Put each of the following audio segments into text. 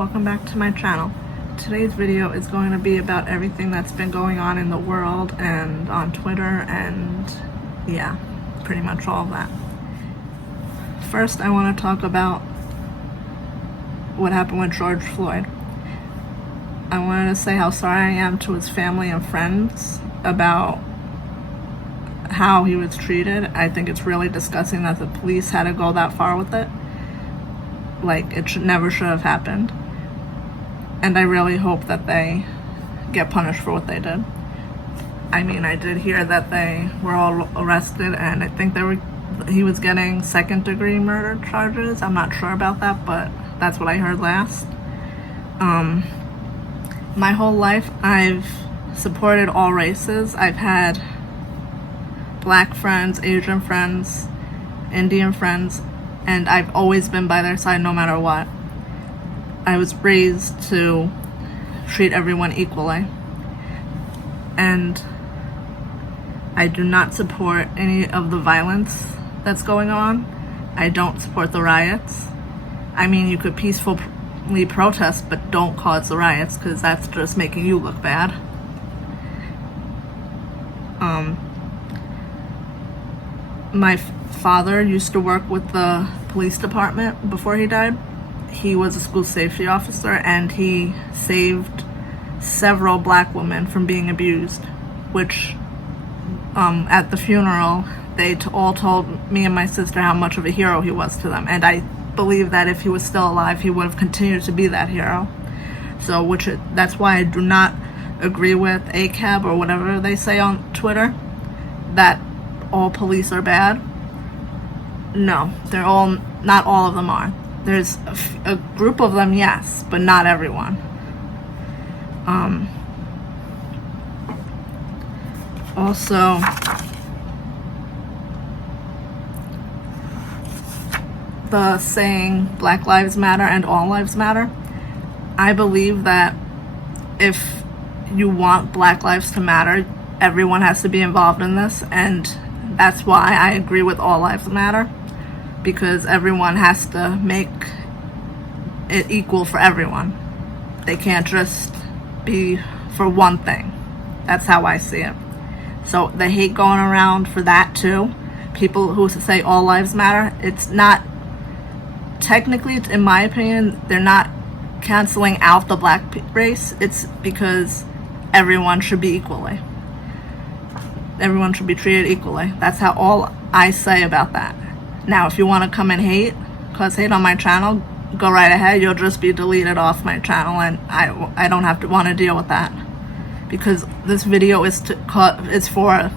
welcome back to my channel. Today's video is going to be about everything that's been going on in the world and on Twitter and yeah, pretty much all of that. First, I want to talk about what happened with George Floyd. I wanted to say how sorry I am to his family and friends about how he was treated. I think it's really disgusting that the police had to go that far with it. Like, it never should have happened. And I really hope that they get punished for what they did. I mean, I did hear that they were all arrested, and I think he was getting second-degree murder charges. I'm not sure about that, but that's what I heard last. My whole life, I've supported all races. I've had black friends, Asian friends, Indian friends, and I've always been by their side no matter what. I was raised to treat everyone equally. And I do not support any of the violence that's going on. I don't support the riots. I mean, you could peacefully protest, but don't cause the riots, because that's just making you look bad. My father used to work with the police department before he died. He was a school safety officer, and he saved several black women from being abused, which at the funeral they all told me and my sister how much of a hero he was to them, and I believe that if he was still alive he would have continued to be that hero. So that's why I do not agree with ACAB or whatever they say on Twitter, that all police are bad. No, not all of them are. There's a group of them, yes, but not everyone. Also, the saying Black Lives Matter and All Lives Matter, I believe that if you want Black lives to matter, everyone has to be involved in this, and that's why I agree with All Lives Matter, because everyone has to make it equal for everyone. They can't just be for one thing. That's how I see it. So the hate going around for that too, people who say all lives matter, it's not, technically, in my opinion, they're not canceling out the black race. It's because everyone should be everyone should be treated equally. That's how all I say about that. Now, if you want to come and cause hate on my channel, go right ahead. You'll just be deleted off my channel, and I don't have to want to deal with that, because this video is for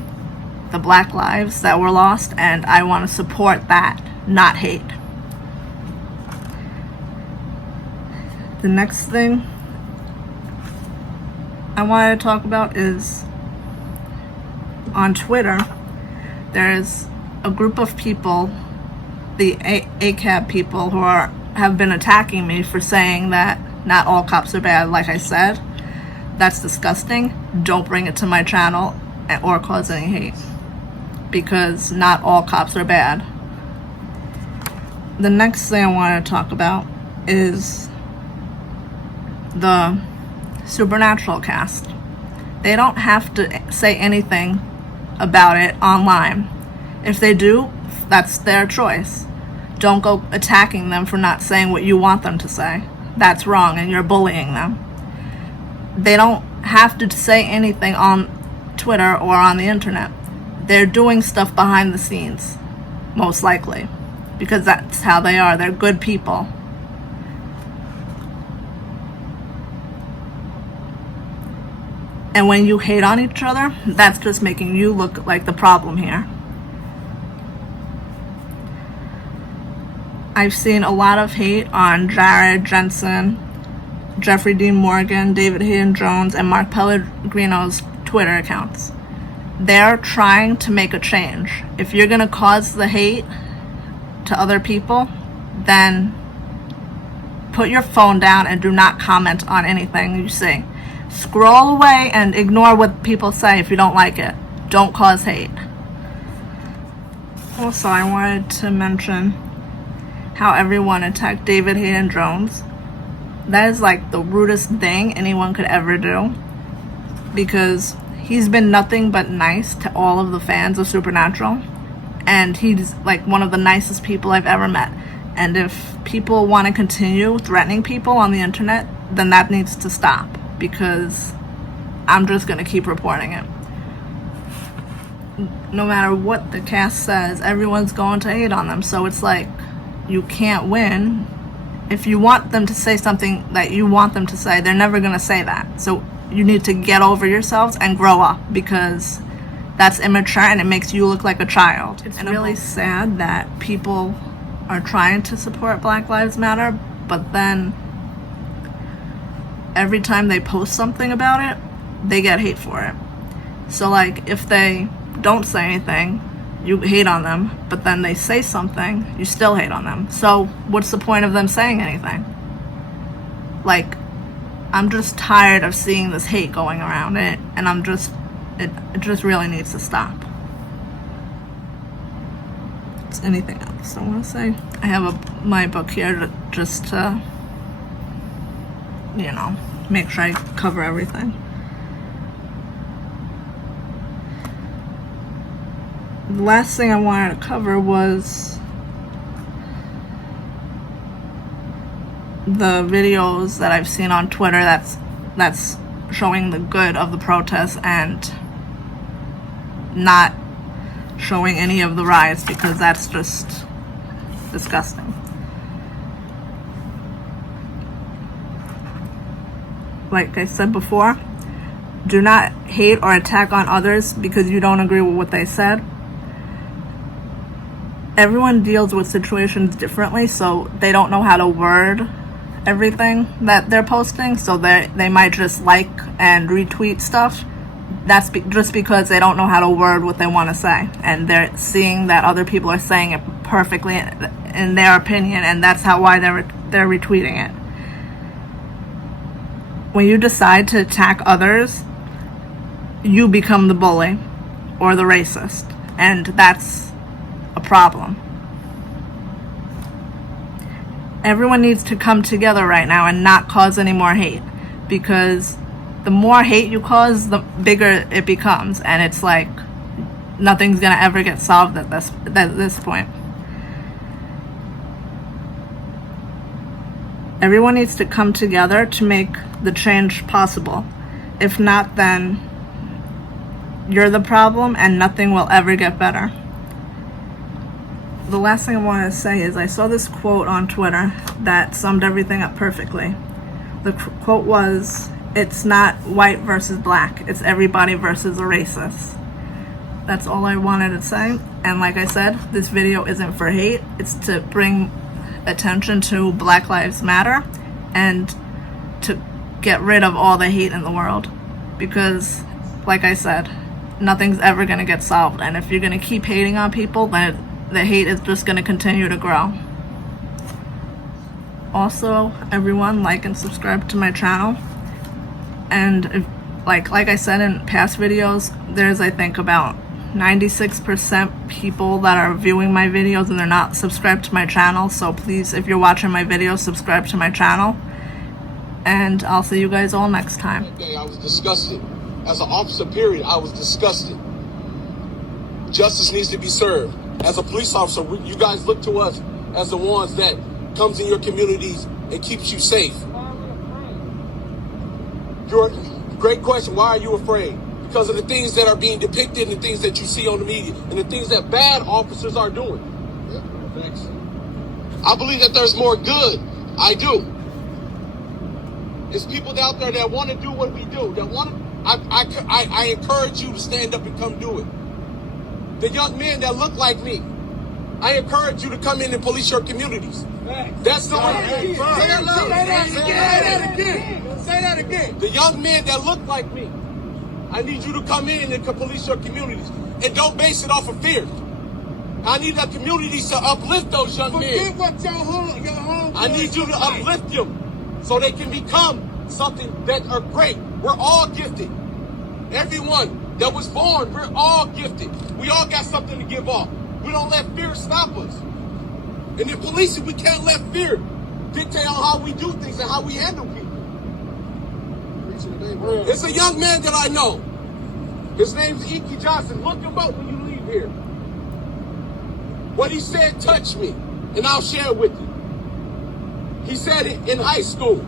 the black lives that were lost, and I want to support that, not hate. The next thing I wanted to talk about is on Twitter. There's a group of people, the ACAB people, who have been attacking me for saying that not all cops are bad. Like I said, that's disgusting. Don't bring it to my channel or cause any hate, because not all cops are bad. The next thing I want to talk about is the Supernatural cast. They don't have to say anything about it online. If they do, that's their choice. Don't go attacking them for not saying what you want them to say. That's wrong, and you're bullying them. They don't have to say anything on Twitter or on the internet. They're doing stuff behind the scenes, most likely, because that's how they are. They're good people. And when you hate on each other, that's just making you look like the problem here. I've seen a lot of hate on Jared Jensen, Jeffrey Dean Morgan, David Hayden Jones, and Mark Pellegrino's Twitter accounts. They're trying to make a change. If you're going to cause the hate to other people, then put your phone down and do not comment on anything you see. Scroll away and ignore what people say if you don't like it. Don't cause hate. Also, I wanted to mention how everyone attacked David Hayden Jones. That is like the rudest thing anyone could ever do, because he's been nothing but nice to all of the fans of Supernatural, and he's like one of the nicest people I've ever met. And if people want to continue threatening people on the internet, then that needs to stop, because I'm just going to keep reporting it. No matter what the cast says, everyone's going to hate on them. So it's like, you can't win. If you want them to say something that you want them to say, they're never going to say that. So you need to get over yourselves and grow up, because that's immature and it makes you look like a child. It's really sad that people are trying to support Black Lives Matter, but then every time they post something about it, they get hate for it. So like, if they don't say anything, you hate on them, but then they say something, you still hate on them. So what's the point of them saying anything? Like, I'm just tired of seeing this hate going around it, and it just really needs to stop. Is anything else I want to say? I have my book here just to, make sure I cover everything. The last thing I wanted to cover was the videos that I've seen on Twitter that's showing the good of the protests and not showing any of the riots, because that's just disgusting. Like I said before, do not hate or attack on others because you don't agree with what they said. Everyone deals with situations differently, so they don't know how to word everything that they're posting, so they might just like and retweet stuff. That's just because they don't know how to word what they want to say, and they're seeing that other people are saying it perfectly in their opinion, and that's why they're retweeting it. When you decide to attack others, you become the bully or the racist, and that's a problem. Everyone needs to come together right now and not cause any more hate, because the more hate you cause, the bigger it becomes, and it's like nothing's gonna ever get solved at this point. Everyone needs to come together to make the change possible. If not, then you're the problem and nothing will ever get better. The last thing I wanted to say is I saw this quote on Twitter that summed everything up perfectly. The quote was, "It's not white versus black, it's everybody versus a racist." That's all I wanted to say. And like I said, this video isn't for hate. It's to bring attention to Black Lives Matter and to get rid of all the hate in the world. Because, like I said, nothing's ever going to get solved. And if you're going to keep hating on people, then the hate is just going to continue to grow. Also, everyone, like and subscribe to my channel. And if, like I said in past videos, there's I think about 96% people that are viewing my videos and they're not subscribed to my channel. So please, if you're watching my videos, subscribe to my channel. And I'll see you guys all next time. That day I was disgusted. As an officer, period, I was disgusted. Justice needs to be served. As a police officer, you guys look to us as the ones that comes in your communities and keeps you safe. Great question. Why are you afraid? Because of the things that are being depicted and the things that you see on the media and the things that bad officers are doing. Yeah, thanks. I believe that there's more good. I do. It's people out there that want to do what we do. That want to. I encourage you to stand up and come do it. The young men that look like me, I encourage you to come in and police your communities. That's the way. Say that again. Say that again. The young men that look like me, I need you to come in and police your communities. And don't base it off of fear. I need the communities to uplift those young men. I need you to uplift them so they can become something that are great. We're all gifted. Everyone that was born, we're all gifted. We all got something to give off. We don't let fear stop us. And in policing, we can't let fear dictate on how we do things and how we handle people. It's a young man that I know. His name's Iki Johnson. Look him up when you leave here. What he said touched me, and I'll share it with you. He said it in high school.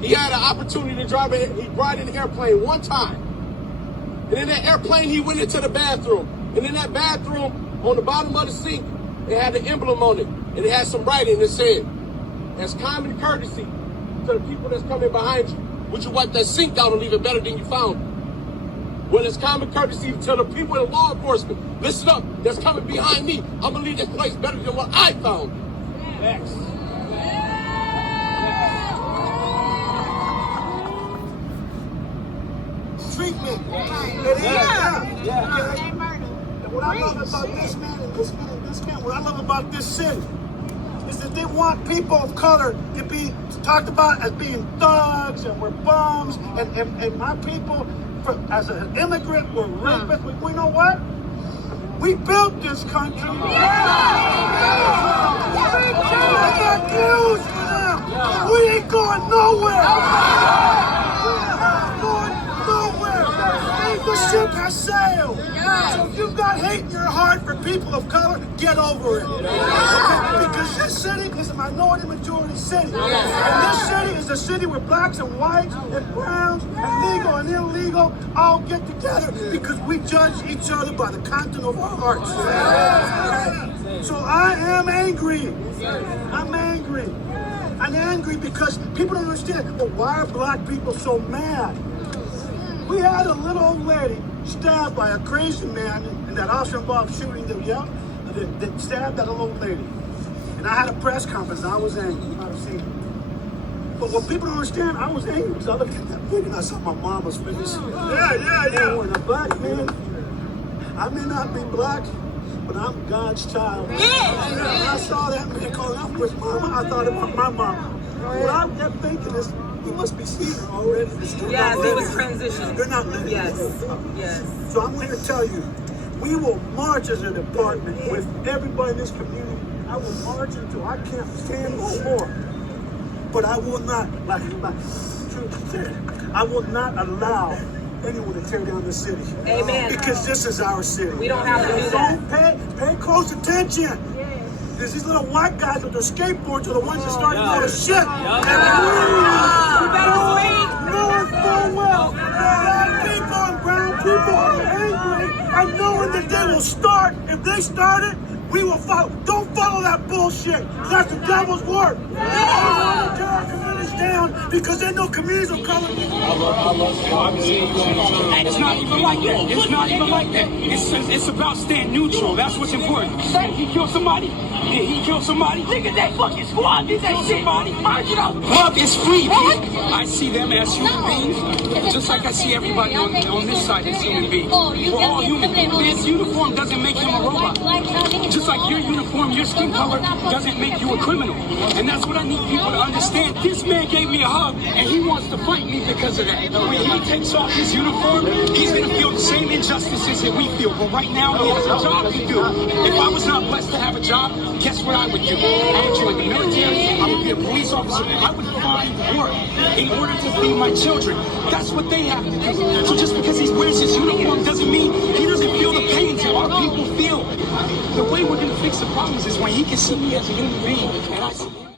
He had an opportunity to drive he ride an airplane one time. And in that airplane, he went into the bathroom. And in that bathroom, on the bottom of the sink, it had an emblem on it. And it had some writing that said, as common courtesy to the people that's coming behind you, would you wipe that sink out and leave it better than you found it? Well, it's common courtesy to the people in law enforcement. Listen up, that's coming behind me. I'm going to leave this place better than what I found. Next. Treatment. Yeah. And what I love about this man and this man and this man, what I love about this city is that they want people of color to be talked about as being thugs and we're bums and my people, as an immigrant, we're rapists. We know what? We built this country. I got news for them. We ain't going nowhere. The ship has sailed. So if you've got hate in your heart for people of color, get over it. Okay? Because this city is a minority majority city. And this city is a city where blacks and whites and browns and legal and illegal all get together because we judge each other by the content of our hearts. Okay? So I am angry. I'm angry. I'm angry because people don't understand, but why are black people so mad? We had a little old lady stabbed by a crazy man in that officer-involved shooting that stabbed that little old lady. And I had a press conference. I was angry. You might have seen it. But what people don't understand, I was angry because I looked at that video and I saw my mom was finished. And when a black man, I may not be black, but I'm God's child. When I saw that man calling out for his mama, I thought about my mama. What I kept thinking is, we must be seeing her already. Yes, it was transitioning. They're not letting Yes. So I'm here to tell you, we will march as a department with everybody in this community. I will march until I can't stand no more. But I will not, like Truth said, I will not allow anyone to tear down the city. Amen. Because this is our city. We don't have to do that. Pay close attention. Because these little white guys with their skateboards are the ones that started all the shit. Knowing full well black people and brown people are angry and knowing that they will start. If they start it, we will follow. Don't follow that bullshit. That's the devil's work. They want to tear our communities down because they know communities of color. It's not even like that. It's not even like that. It's about staying neutral. That's what's important. He killed somebody. Did he kill somebody? Nigga, that fucking squad did that shit. Love is free, people. I see them as human beings, just like I see everybody on this side as human beings. We're all human. This uniform doesn't make him a robot. Just like your uniform, your skin color doesn't make you a criminal. And that's what I need people to understand. This man gave me a hug, and he wants to fight me because of that. When he takes off his uniform, he's going to feel the same injustices that we feel. But right now, he has a job to do. If I was not blessed to have a job, guess what I would do? I would join the military. I would be a police officer. I would find work in order to feed my children. That's what they have to do. So just because he wears his uniform doesn't mean he doesn't feel the pains that our people feel. The way we're going to fix the problems is when he can see me as a human being and I see him.